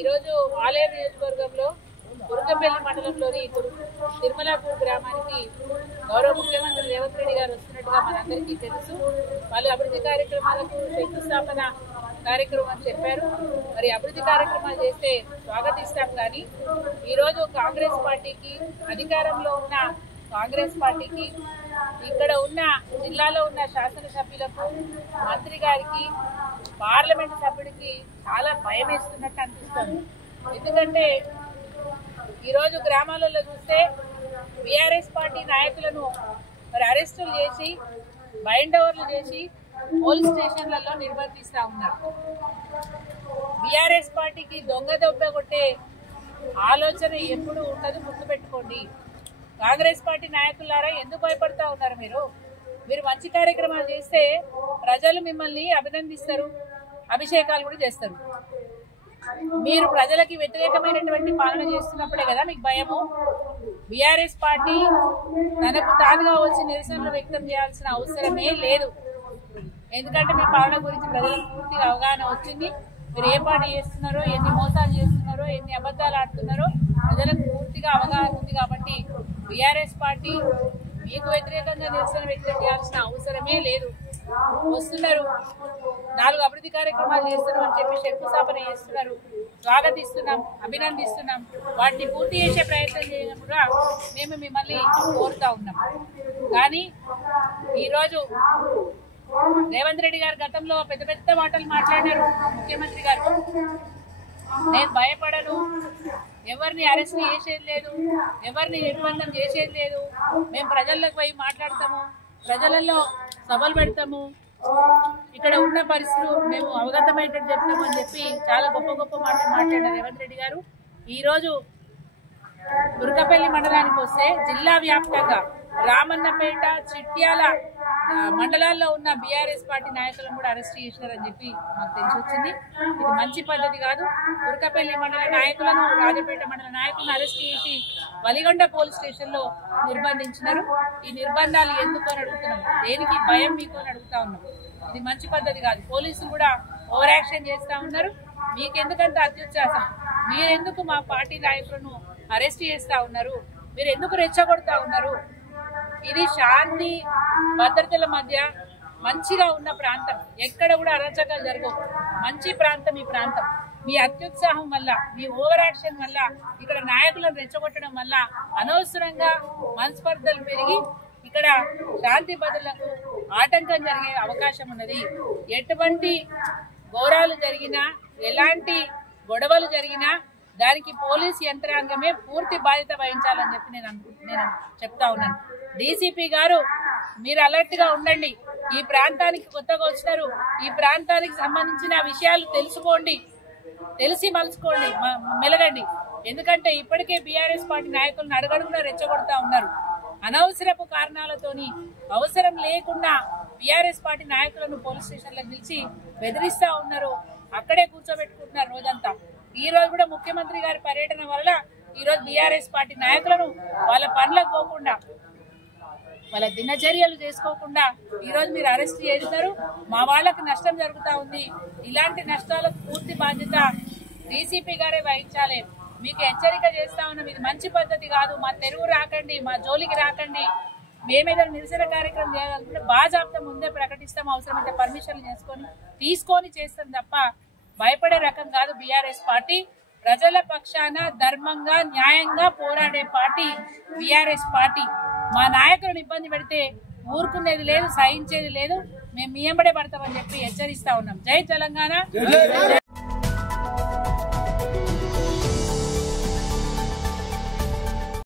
ఈరోజు ఆలేరు నియోజకవర్గంలో కురుకపల్లి మండలంలోని తిరుమలాపూర్ గ్రామానికి గౌరవ ముఖ్యమంత్రి రేవంత్ రెడ్డి గారు వస్తున్నట్టుగా మనందరికీ తెలుసు. వాళ్ళు అభివృద్ధి కార్యక్రమాలకు శంకుస్థాపన కార్యక్రమం అని చెప్పారు. మరి అభివృద్ధి కార్యక్రమాలు చేస్తే స్వాగతిస్తాం. కానీ ఈరోజు కాంగ్రెస్ పార్టీకి, అధికారంలో ఉన్న కాంగ్రెస్ పార్టీకి, ఇక్కడ ఉన్న జిల్లాలో ఉన్న శాసనసభ్యులకు, మంత్రి గారికి, పార్లమెంటు సభ్యుడికి చాలా భయం వేస్తున్నట్టు అనిపిస్తుంది. ఎందుకంటే ఈరోజు గ్రామాలలో చూస్తే బీఆర్ఎస్ పార్టీ నాయకులను మరి అరెస్టులు చేసి, బైండ్ ఓవర్లు చేసి పోలీస్ స్టేషన్లలో నిర్బంధిస్తూ ఉన్నారు. బీఆర్ఎస్ పార్టీకి దొంగ దెబ్బ కొట్టే ఆలోచన ఎప్పుడు ఉండదు, గుర్తుపెట్టుకోండి. కాంగ్రెస్ పార్టీ నాయకులారా, ఎందుకు భయపడతా ఉన్నారు? మీరు మంచి కార్యక్రమాలు చేస్తే ప్రజలు మిమ్మల్ని అభినందిస్తారు, అభిషేకాలు కూడా చేస్తారు. మీరు ప్రజలకి వ్యతిరేకమైనటువంటి పాలన చేస్తున్నప్పుడే కదా మీకు భయము. బీఆర్ఎస్ పార్టీ తనకు తానుగా వచ్చి నిరసనలు వ్యక్తం చేయాల్సిన అవసరమే లేదు. ఎందుకంటే మీ పాలన గురించి ప్రజలకు పూర్తిగా అవగాహన వచ్చింది. మీరు ఏ పార్టీ చేస్తున్నారో, ఎన్ని మోసాలు చేస్తున్నారో, ఎన్ని అబద్ధాలు ఆడుతున్నారో ప్రజలకు పూర్తిగా అవగాహన ఉంది. కాబట్టి బీఆర్ఎస్ పార్టీ మీకు వ్యతిరేకంగా నిరసన వ్యక్తం చేయాల్సిన అవసరమే లేదు. వస్తున్నారు, 4 అభివృద్ధి కార్యక్రమాలు చేస్తున్నాం అని చెప్పి శంకుస్థాపన చేస్తున్నారు. స్వాగతిస్తున్నాం, అభినందిస్తున్నాం. వాటిని పూర్తి చేసే ప్రయత్నం చేయడం కూడా మేము మిమ్మల్ని కోరుతా ఉన్నాం. కానీ ఈరోజు రేవంత్ రెడ్డి గారు గతంలో పెద్ద పెద్ద మాటలు మాట్లాడారు. ముఖ్యమంత్రి గారు, నేను భయపడను, ఎవరిని అరెస్ట్ చేసేది లేదు, ఎవరిని నిర్బంధం చేసేది లేదు, మేము ప్రజల్లోకి పోయి మాట్లాడతాము, ప్రజలలో సభలు పెడతాము, ఇక్కడ ఉన్న పరిస్థితులు మేము అవగతమయ్యేటట్టు చెప్తాము అని చెప్పి చాలా గొప్ప గొప్ప మాటలు మాట్లాడారు రేవంత్ రెడ్డి గారు. ఈరోజు కురుకపల్లి మండలానికి వస్తే జిల్లా వ్యాప్తంగా రామన్నపేట, చిట్యాల మండలాల్లో ఉన్న బీఆర్ఎస్ పార్టీ నాయకులను కూడా అరెస్ట్ చేసినారని చెప్పి మాకు తెలిసి వచ్చింది. ఇది మంచి పద్ధతి కాదు. కురుకపల్లి మండల నాయకులను, రాజపేట మండల నాయకులను అరెస్ట్ చేసి వలిగొండ పోలీస్ స్టేషన్ లో నిర్బంధించినారు. ఈ నిర్బంధాలు ఎందుకు అని అడుగుతున్నాం, దేనికి భయం మీకు అని అడుగుతా ఉన్నాం. ఇది మంచి పద్ధతి కాదు. పోలీసులు కూడా ఓవర్ యాక్షన్ చేస్తా ఉన్నారు. మీకెందుకంత అత్యుత్సాహం? మీరెందుకు మా పార్టీ నాయకులను అరెస్ట్ చేస్తా ఉన్నారు? మీరు ఎందుకు రెచ్చగొడతా ఉన్నారు? ఇది శాంతి భద్రతల మధ్య మంచిగా ఉన్న ప్రాంతం, ఎక్కడ కూడా అరాచకాలు జరగవు. మంచి ప్రాంతం ఈ ప్రాంతం. మీ అత్యుత్సాహం వల్ల, మీ ఓవర్ యాక్షన్ వల్ల, ఇక్కడ నాయకులను రెచ్చగొట్టడం వల్ల అనవసరంగా మనస్పర్ధలు పెరిగి ఇక్కడ శాంతి భద్రతలకు ఆటంకం జరిగే అవకాశం ఉన్నది. ఎటువంటి ఘోరాలు జరిగినా, ఎలాంటి గొడవలు జరిగినా దానికి పోలీసు యంత్రాంగమే పూర్తి బాధ్యత వహించాలని చెప్పి నేను చెప్తా ఉన్నాను. డీసీపీ గారు, మీరు అలర్ట్ గా ఉండండి. ఈ ప్రాంతానికి కొత్తగా వచ్చినారు, ఈ ప్రాంతానికి సంబంధించిన విషయాలు తెలుసుకోండి, తెలిసి మలుచుకోండి, మెలగండి. ఎందుకంటే ఇప్పటికే బీఆర్ఎస్ పార్టీ నాయకులను అడుగడుగునా రెచ్చగొడతా ఉన్నారు. అనవసరపు కారణాలతోని, అవసరం లేకుండా బీఆర్ఎస్ పార్టీ నాయకులను పోలీస్ స్టేషన్లకు పిలిచి బెదిరిస్తా ఉన్నారు. అక్కడే కూర్చోబెట్టుకుంటున్నారు రోజంతా. ఈ రోజు కూడా ముఖ్యమంత్రి గారి పర్యటన వల్ల ఈ రోజు బీఆర్ఎస్ పార్టీ నాయకులను వాళ్ళ పనులకు పోకుండా, వాళ్ళ దినచర్యలు చేసుకోకుండా ఈ రోజు మీరు అరెస్ట్ చేస్తారు. మా వాళ్ళకి నష్టం జరుగుతా ఉంది. ఇలాంటి నష్టాలకు పూర్తి బాధ్యత డీసీపీ గారే వహించాలి. మీకు హెచ్చరిక చేస్తా ఉన్నాం, ఇది మంచి పద్ధతి కాదు. మా తెరువు రాకండి, మా జోలికి రాకండి. మేమేదైనా నిరసన కార్యక్రమం చేయాలనుకుంటే బాజాప్తా ముందే ప్రకటిస్తాం, అవసరమైతే పర్మిషన్లు తీసుకొని చేస్తాం తప్ప భయపడే రకం కాదు బీఆర్ఎస్ పార్టీ. ప్రజల పక్షాన ధర్మంగా, న్యాయంగా పోరాడే పార్టీ బీఆర్ఎస్ పార్టీ. మా నాయకులను ఇబ్బంది పెడితే ఊరుకునేది లేదు, సహించేది లేదు. మేము మీ వెంబడే పడతామని చెప్పి హెచ్చరిస్తా ఉన్నాం. జై తెలంగాణ.